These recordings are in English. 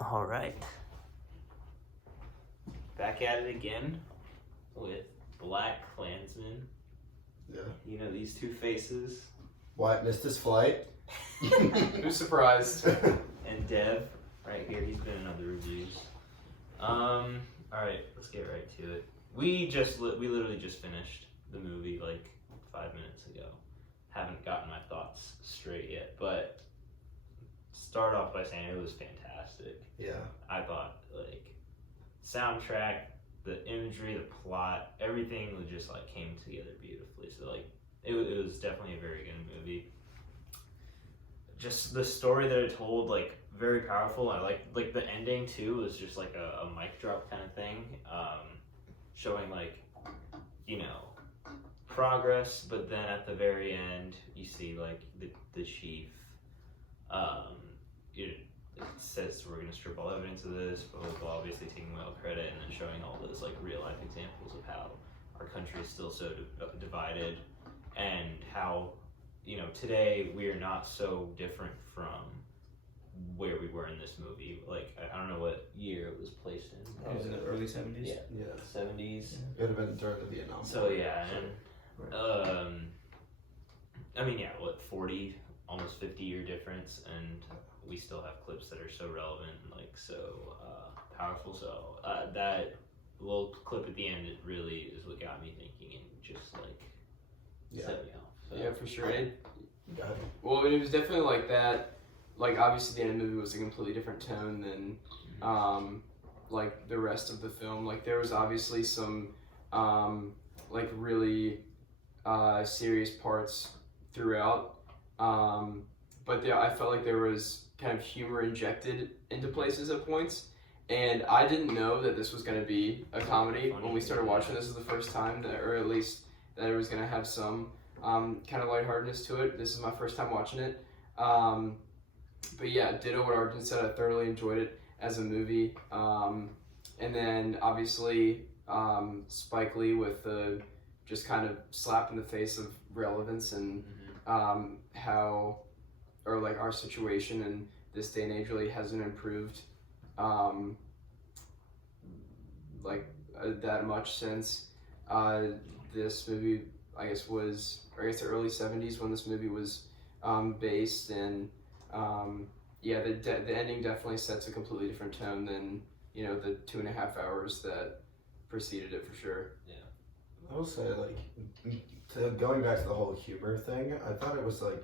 All right. Back at it again with Blackkklansman. Yeah. You know these two faces. What, missed his flight? Who's surprised? And Dev, right here, he's been in other reviews. Alright, let's get right to it. We literally just finished the movie like 5 minutes ago. Haven't gotten my thoughts straight yet, but start off by saying it was fantastic. Yeah. I thought, like, soundtrack, the imagery, the plot, everything was just like came together beautifully. So like it was definitely a very good movie. Just the story that it told, like, very powerful. I like the ending too was just like a mic drop kind of thing, showing like, you know, progress, but then at the very end you see like the chief, it says we're going to strip all evidence of this, but while obviously taking all credit and then showing all those like real life examples of how our country is still so divided, and how, you know, today we are not so different from where we were in this movie. Like, I don't know what year it was placed in. It was in the early 70s. Yeah, Yeah. 70s. It would have been during the Vietnam So War. yeah, and I mean, yeah, what, 40, almost 50-year difference, and we still have clips that are so relevant and like so powerful. So that little clip at the end, it really is what got me thinking and just like set me off. So. Yeah, for sure. Go ahead. Well, it was definitely like that. Like, obviously, the end of the movie was a completely different tone than, like, the rest of the film. Like, there was obviously some, like, really serious parts throughout. But I felt like there was kind of humor injected into places at points. And I didn't know that this was going to be a comedy when we started watching this for the first time, or at least that it was going to have some kind of lightheartedness to it. This is my first time watching it. But yeah, ditto what Arjun said. I thoroughly enjoyed it as a movie. And then obviously Spike Lee with the just kind of slap in the face of relevance and how, or like our situation in this day and age really hasn't improved that much since this movie, I guess the early 70s when this movie was based. And yeah, the ending definitely sets a completely different tone than, you know, the 2.5 hours that preceded it, for sure. Yeah. I will say, like, going back to the whole humor thing, I thought it was like,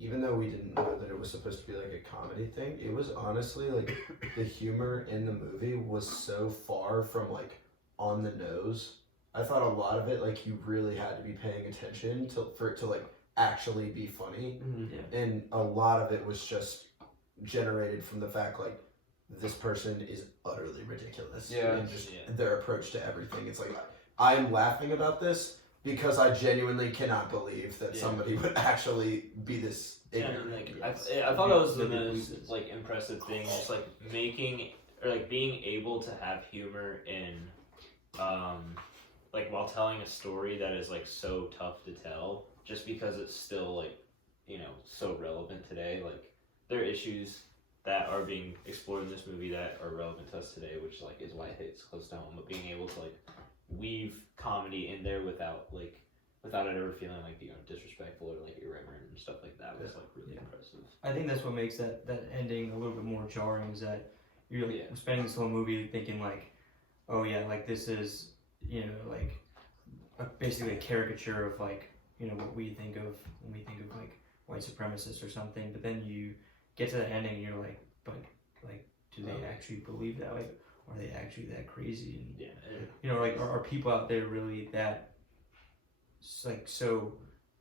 even though we didn't know that it was supposed to be like a comedy thing, it was honestly like the humor in the movie was so far from like on the nose. I thought a lot of it, like, you really had to be paying attention for it to like actually be funny. Yeah. And a lot of it was just generated from the fact, like, this person is utterly ridiculous. Yeah. And just their approach to everything. It's like, I am laughing about this because I genuinely cannot believe that somebody would actually be this ignorant. Like, I thought that was the most like impressive thing, just like making, or like being able to have humor in like while telling a story that is like so tough to tell, just because it's still like, you know, so relevant today. Like, there are issues that are being explored in this movie that are relevant to us today, which like is why it hits close to home. But being able to like weave comedy in there without it ever feeling like, you know, disrespectful or like irreverent and stuff like that was like really impressive. I think that's what makes that ending a little bit more jarring, is that you're like spending this whole movie thinking like, oh yeah, like this is, you know, like basically a caricature of like, you know, what we think of when we think of like white supremacists or something. But then you get to the ending and you're like, but like, do they actually believe that? Like, are they actually that crazy? And you know, like, are people out there really that like so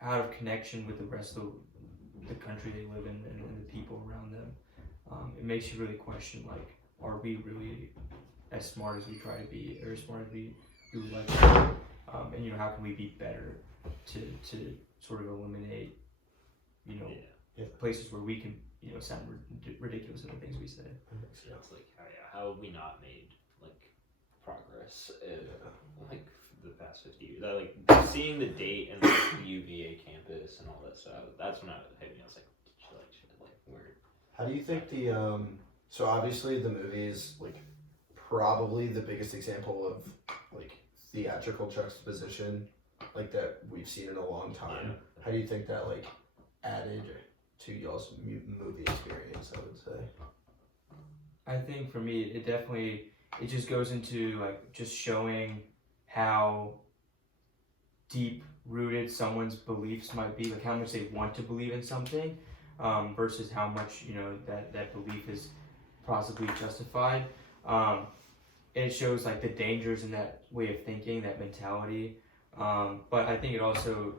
out of connection with the rest of the country they live in and the people around them? It makes you really question, like, are we really as smart as we try to be, or as smart as we would like to be? And you know, how can we be better to sort of eliminate, you know, places where we can, you know, sound ridiculous in the things we say. Yeah, it's like, how have we not made like progress in like the past 50 years? That, like, seeing the date and like the UVA campus and all that stuff, that's when I hit me. I was like, shit, like weird. How do you think So obviously the movie is like probably the biggest example of like theatrical juxtaposition like that we've seen in a long time. Yeah. How do you think that like added to y'all's movie experience? I would say. I think for me, it just goes into like just showing how deep rooted someone's beliefs might be, like how much they want to believe in something, versus how much that belief is possibly justified. It shows like the dangers in that way of thinking, that mentality. But I think it also,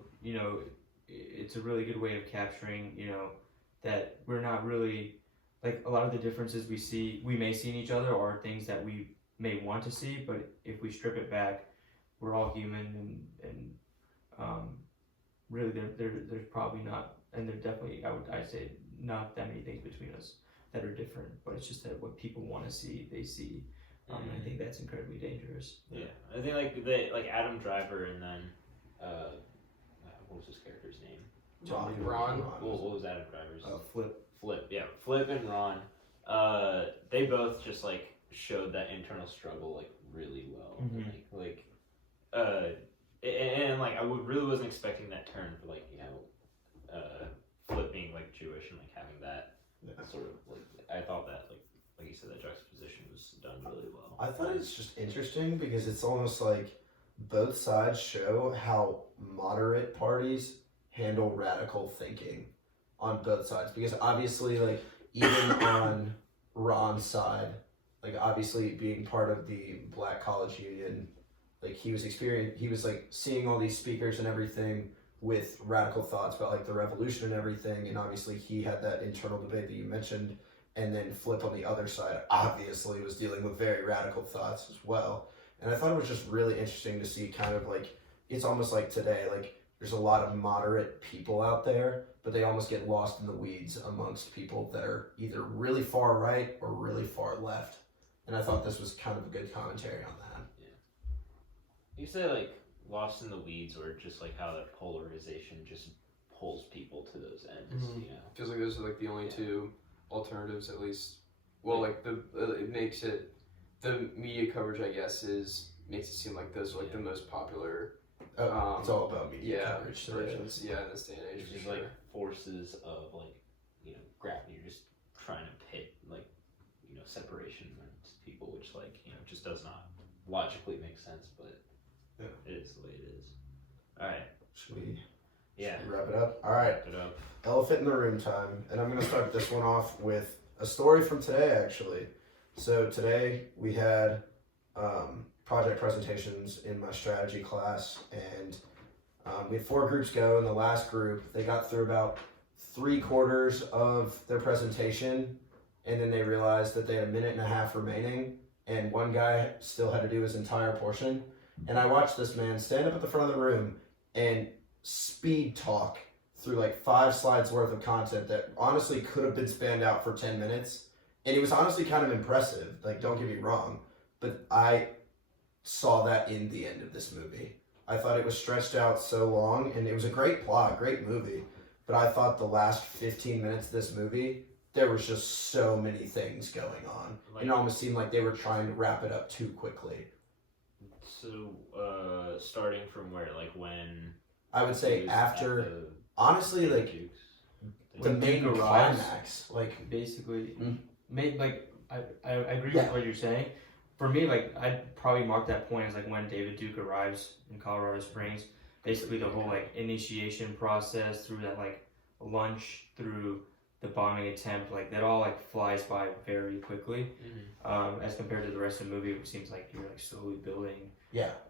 it's a really good way of capturing, that we're not really, like a lot of the differences we may see in each other are things that we may want to see, but if we strip it back, we're all human, and really there's probably not, and there definitely, I'd say not that many things between us that are different, but it's just that what people want to see, they see. And I think that's incredibly dangerous. Yeah, I think like Adam Driver, and then what was his character's name? Ron. What was Adam Driver's? Flip. Yeah, Flip and Ron. They both just like showed that internal struggle like really well. Mm-hmm. And like I really wasn't expecting that turn for like Flip being like Jewish and like having that sort of like, I thought that like you said, that juxtaposition was done really well. I thought it's just interesting because it's almost like both sides show how moderate parties handle radical thinking on both sides. Because obviously, like, even on Ron's side, like, obviously being part of the Black College Union, like, he was like, seeing all these speakers and everything with radical thoughts about, like, the revolution and everything, and obviously he had that internal debate that you mentioned. And then Flip on the other side obviously was dealing with very radical thoughts as well. And I thought it was just really interesting to see kind of like, it's almost like today, like there's a lot of moderate people out there, but they almost get lost in the weeds amongst people that are either really far right or really far left. And I thought this was kind of a good commentary on that. Yeah. You say like lost in the weeds, or just like how that polarization just pulls people to those ends, Feels like those are like the only two alternatives, at least. Well, like it makes it, the media coverage, I guess, makes it seem like those are like the most popular. It's all about media coverage versions. Yeah, in this day and age. It's just like forces of like gravity. You're just trying to pit like separation amongst people, which like just does not logically make sense, but it is the way it is. All right. Should we Yeah. wrap it up? All right. Wrap it up. Elephant in the room time. And I'm going to start this one off with a story from today, actually. So today we had project presentations in my strategy class, and we had 4 groups go. In the last group, they got through about 3/4 of their presentation, and then they realized that they had a minute and a half remaining, and one guy still had to do his entire portion. And I watched this man stand up at the front of the room and speed talk through like 5 slides worth of content that honestly could have been spanned out for 10 minutes. And it was honestly kind of impressive, like, don't get me wrong, but I saw that in the end of this movie. I thought it was stretched out so long, and it was a great plot, great movie, but I thought the last 15 minutes of this movie, there was just so many things going on. Like, it almost seemed like they were trying to wrap it up too quickly. So, starting from where, like when? I would say after, honestly, like, the main climax, like, basically, made like I agree with what you're saying. For me, like, I'd probably mark that point as like when David Duke arrives in Colorado Springs. Basically, the whole like initiation process through that like lunch, through the bombing attempt, like that all like flies by very quickly. As compared to the rest of the movie, it seems like you're like slowly building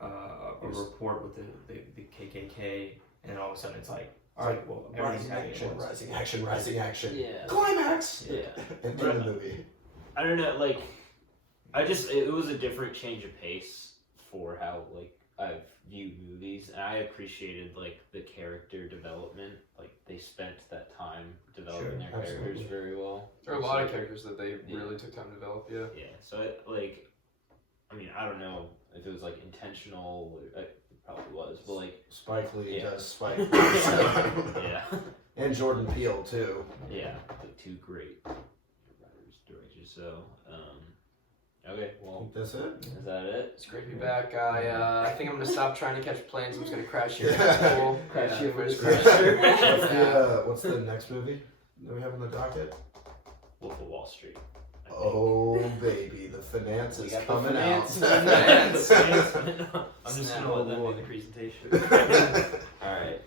a rapport with the KKK, and then all of a sudden it's like, all right, well, everything's rising action, yeah, climax, yeah, in the movie. I don't know, like, it was a different change of pace for how like I've viewed movies, and I appreciated like the character development. Like they spent that time developing their characters very well. There are a lot of characters that they really took time to develop. Yeah. Yeah. So I mean, I don't know if it was like intentional. It probably was, but like Spike Lee does Spike Lee. Yeah. And Jordan Peele too. Yeah, like 2 great writers, directors. So, okay, I well, think that's it. is that it? It's great to be back. I think I'm gonna stop trying to catch planes. I'm just gonna crash here. Yeah. Cool. Crash Yeah, here for where's this Crash? What's the next movie that we have on the docket? Wolf of Wall Street. I think. Oh baby, the finance We is got the coming finance. out. Finance. I'm just gonna let them do the presentation. All right.